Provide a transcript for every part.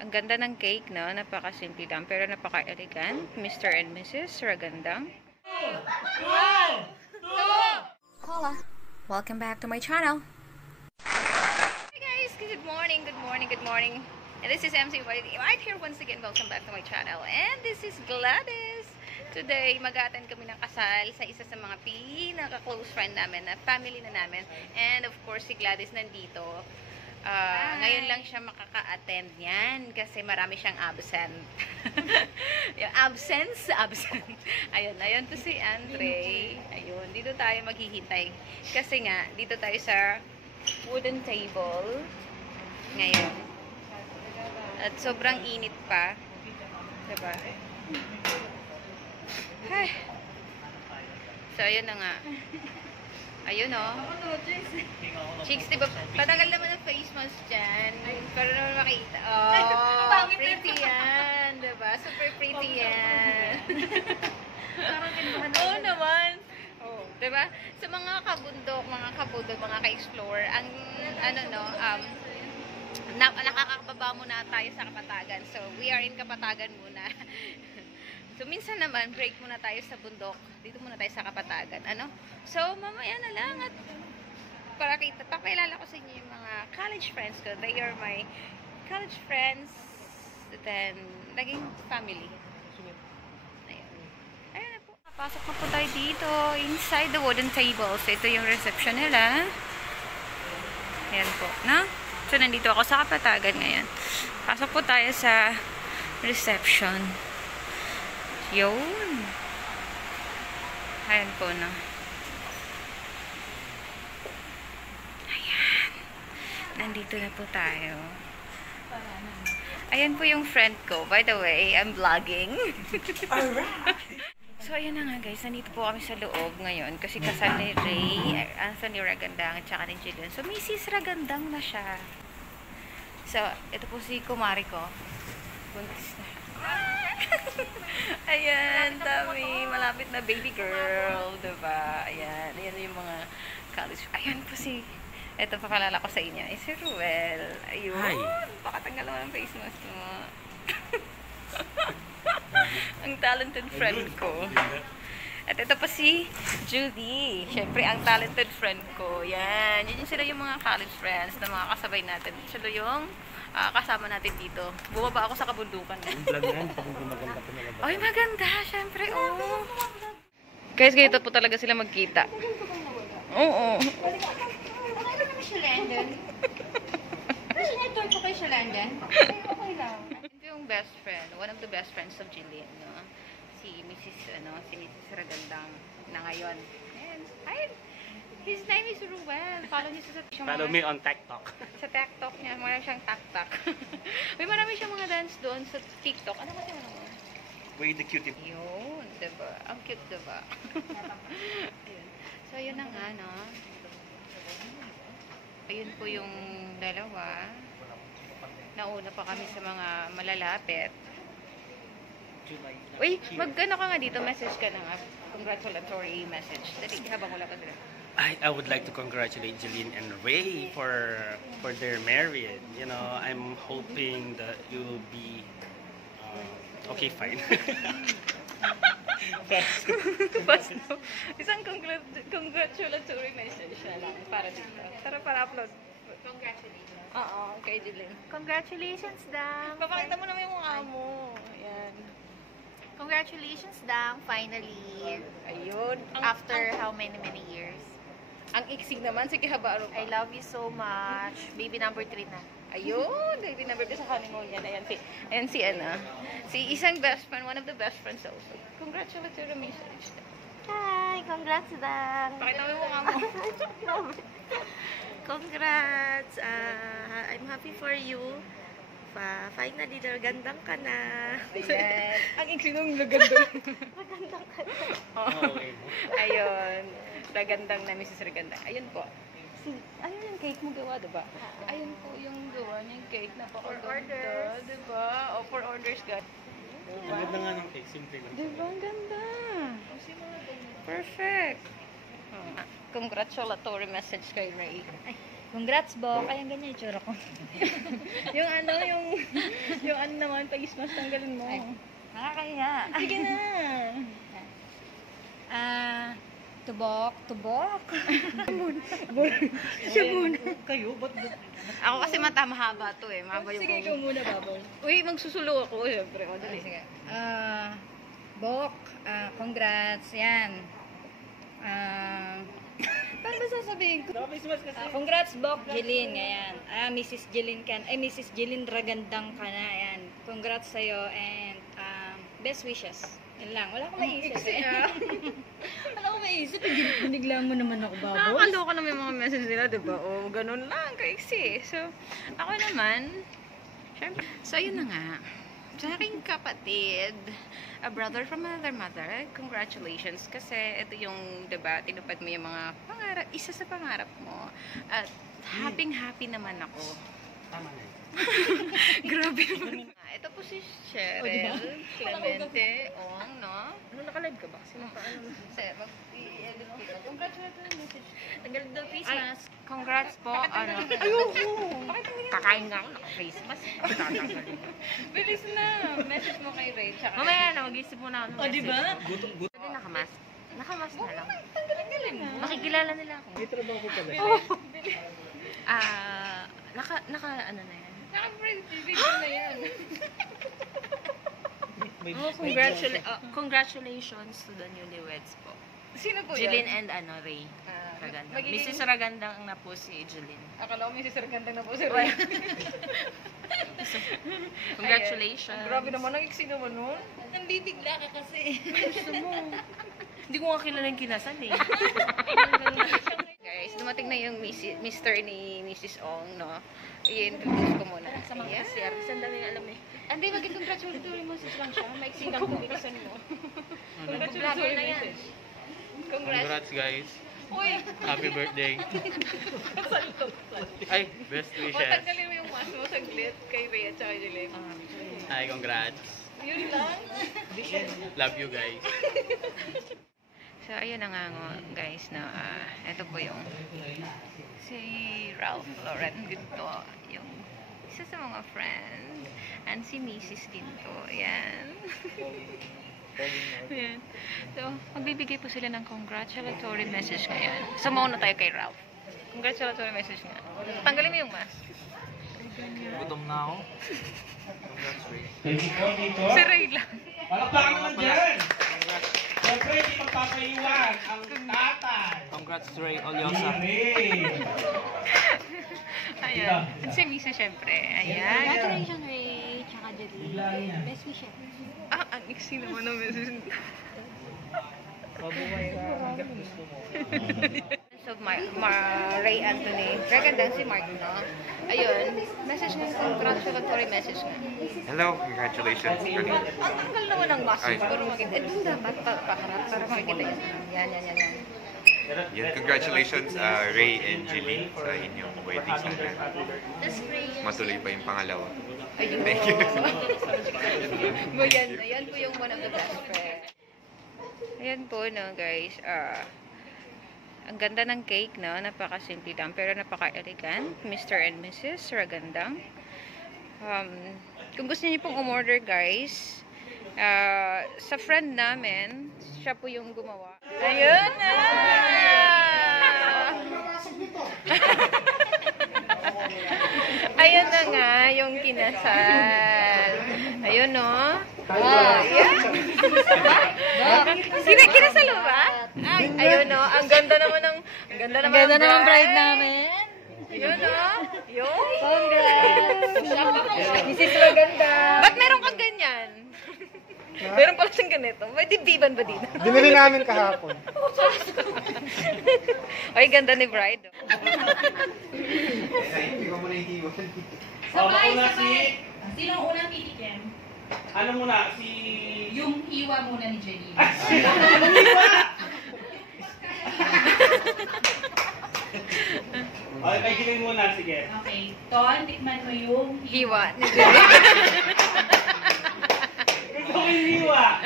Ang ganda ng cake, no? Napaka-simple lang, pero napaka-elegant. Mr. and Mrs. Ragandang. Hola! Welcome back to my channel. Hey guys! Good morning, good morning, good morning. And this is MC Whitey right here once again. Welcome back to my channel. And this is Gladys. Today, mag-a-attend kami ng kasal sa isa sa mga pinaka-close friend namin, na family na namin. And of course, si Gladys nandito. Ngayon lang siya makaka-attend yan kasi marami siyang absent. Yung absent. Ayun to si Andre. Ayun, dito tayo maghihintay. Kasi nga, dito tayo sa wooden table ngayon. At sobrang init pa. Diba? Ay. So, ayun na nga. Ayun, oh. Cheeks, diba? Patagal naman ang face mask dyan. Para naman makita. Oh, pretty yan. Diba? Super pretty yan. Oo naman. Oh, diba? Sa mga kabundok, mga ka-explore, ang, nakakababa muna tayo sa Kapatagan. So, we are in Kapatagan muna. So, minsan naman, break muna tayo sa bundok. Dito muna tayo sa Kapatagan. So, mamaya na lang at pakilala ko sa inyo yung mga college friends ko. They are my college friends. Then, naging family. Ayun. Ayun na po. Pasok na po tayo dito. Inside the wooden tables. Ito yung reception nila. Ayan po. No? So, nandito ako sa Kapatagan ngayon. Pasok po tayo sa reception. Yun. Ayan po, no. Ayan. Nandito na po tayo. Ayan po yung friend ko. By the way, I'm vlogging. So, ayan na nga guys. Nandito po kami sa loob ngayon. Kasi kasal ni Ray, Anthony Ragandang, at saka ni Jillian. So, Mrs. Ragandang na siya. So, ito po si kumari ko. Buntis na. Ayan, dami. Malapit na baby girl. Diba? Ayan. Ayan yung mga college. Ayan po si... Ito, pakalala ko sa inyo. Si Ruel. Ayun. Hi. Pakatanggal naman ang face mask mo. Ang talented friend ko. At ito pa si Judy. Siyempre, ang talented friend ko. Yan. Yan sila yung mga college friends na mga kasabay natin. Sila yung kasama natin dito. Bumaba ako sa kabundukan. Ay, maganda. Siyempre, oh. Guys, ganito po talaga sila magkita. Oo. Siya Landon. Kasi network ko kay siya Landon. Okay lang. Ito yung best friend. One of the best friends of Jillian. No? Si Mrs. Ragandang na ngayon. And, hi! His name is Ruel. Follow niyo sa Follow me on TikTok. Sa TikTok niya. Marami siyang tak-tak. May marami siyang mga dance doon sa TikTok. Ano kasi mo? Way the cutie. Yun. Diba? Ang cute, diba? Ayun. So, yun na nga, no? Ayun po yung dalawa. Nauna pa kami sa mga malalapit. Uy, mag-ano ka nga dito, message ka na nga. Congratulatory message. Dali, habang wala ka dito. I would like to congratulate Jillian and Ray for their marriage. You know, I'm hoping that you will be okay, fine. Basta, isang congratulatory message na lang para dito. Para upload. Congratulations. Oo, kay Jillian. Congratulations, Dang. Papakita mo naman yung mukha mo. Ayan. Congratulations, Dang. Finally. Ayun. After how many years? Ang iksig naman, sige habaro pa. I love you so much. Baby number 3 na. Ayun, baby number ko sa honeymoon yan. Ayan si Anna. Si isang best friend, one of the best friends also. Congratulatory message. Hi! Congrats, Dang. Pakita mo yung mukha mo. Congrats! I'm happy for you. Finally, gandang ka na. Ayan. Ang iksig nung lagandang. Magandang ka na. Okay. Ayun. Ragandang na Mrs. Ragandang. Ayun po. Ayun yung cake mo gawa, diba? Ayun po yung gawa niyang cake. Napakaganda. For orders. Diba? O, for orders, God. Ang ganda nga ng cake. Simple lang. Diba? Ang ganda. Perfect. Congratulatory message kay Ray. Congrats, Bo. Kaya ganyan yung tsura ko. yung Yung ano naman, face mask, tanggalin mo. Nakakahiya. Sige na. Tubok. Siya muna. Kayo, ba't Ako kasi mata mahaba to eh. Mahaba yung Sige, ikaw muna, Babol. Uy, magsusulo ako. Siyempre. O, dali. Sige. Bok, congrats. Yan. Paano ba sasabihin ko? face mask kasi? Congrats, Bok, Jeline. Ayan. Mrs. Jeline ka. Mrs. Jeline Ragandang ka na. Ayan. Congrats sa'yo and best wishes. Yan lang. Wala akong maisip eh. Wala akong maisip. Binigla mo naman ako, Babos. Nakakaloka na may mga message nila, diba? O, ganun lang, kaiksi. So, ako naman, syempre, so yun na nga. Sa aking kapatid, a brother from another mother, congratulations. Kasi ito yung, diba, tinupad mo yung mga pangarap, isa sa pangarap mo. At happy naman ako. Tama na. Grabe naman. Ito po si Cheryl diba? Clemente Ong, no? Ano, naka-live ka ba? Kasi paano mo? Sir, mag-i-edit kita. Congratulations, message. Tagal daw face Ay, mask. congrats po. Ano? Kakain nga ako. Naka-face mask. Bilis na. Message mo kay Ray. Tsaka Mamaya na, mag-isip muna ako ng O, diba? Pwede naka-mask. Naka-mask na lang. Tanggalin mo. Makikilala nila ako. May trabaho ko pala. Ano na yan? Naka-video na yan. Congratulations to the newlyweds po. Sino po Jeline yan? and Ray. Ragandang. magiging- Mrs. Ragandang na po si Jeline. Akala ko may sisargandang na po si Ray. Congratulations. Grabe naman, ang iksi naman nun. Nambibigla ka kasi. Hindi ko nga kilala yung kinasal eh. Guys, dumating na yung Mr. ni Mrs. Ong, no? I-introduce ko muna. Sa mga kasir. Sandali alam eh. Hindi, mag-congratulatory message lang siya. Maiksi lang kung bilisan mo. Vlogger na yan. Congrats guys. Uy! Happy birthday. Ay, best wishes. Tanggalin mo yung mask mo saglit kay Ray at saka Jeline. Hi, congrats. Yun lang. Love you guys. So, ayun na nga guys, na ito po yung si Ralph Lauren Ginto, yung isa sa mga friend, and si Mrs. Ginto, ayan. Ayan. So, magbibigay po sila ng congratulatory message ngayon. So, mauna tayo kay Ralph. Congratulatory message nga. Tanggalin mo yung mask. Gutom na ako. Congrats, Ray. Si Ray lang. Palakpakan naman dyan! Siyempre, hindi magpapaiwan ang tatay. Congrats, Ray Oliosa. Ayan. Si Misa, syempre. Ayan. Congratulations, Ray. Tsaka Jeline. Best wishes. Ang iksi naman ng message. Mabuhay ka hanggat gusto mo. So, Ray Anthony. Regandang si Mark, no? Ayun. Message nga, congratulatory message nga. Hello, congratulations. Galing. Ang tanggal naman ng message Ay. para makita. Doon dapat paharap para makikita yun. Yan. Yan, congratulations Ray and Jeline sa inyong wedding sana. Matuloy pa yung pangalawa. Ayun. Thank you. Yan po yung one of the best friends. Ayan po, no, guys. Ang ganda ng cake, no? Napaka-simple lang, pero napaka-elegant. Mr. and Mrs. Ragandang. Kung gusto niyo pong umorder, guys, sa friend namin, siya po yung gumawa. Ayun na! Ayun na nga, yung kinasal. Ayun, no? Yeah. Kinasal mo ba? Ayun, no? Ang ganda naman ng... Ang ganda naman bride namin. Ayun, no? Yun. Congrats! Mrs. Maganda. Ba't meron kang ganyan? Meron pala siyang ganito. May dibdiban ba dito? Binili namin kahapon. Ay, ganda ni bride. Hindi ko muna ihiwan. Una si... Sino ang unang titikim? Ano muna? Si... Yung hiwa muna ni Jenny. Okay, kay Jeline muna. Sige. Okay. Ton, tikman mo yung Hiwa ni Jerry. Gusto ko yung hiwa.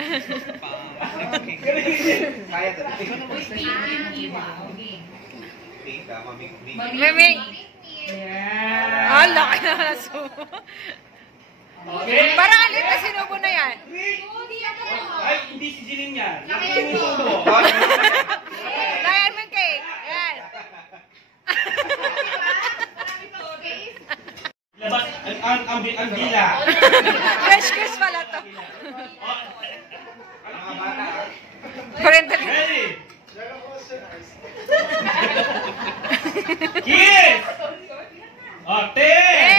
Kaya talaga. yung hiwa. Okay. Mami. Ah, laki na aso. Okay? Parang alit na sinubo na yan. Ay, hindi si Jeline yan. Yung subo. Diamond cake. Yan. Labas, ang bila. Fresh kiss pala to. Parental. Ready? Kiss! O, 10!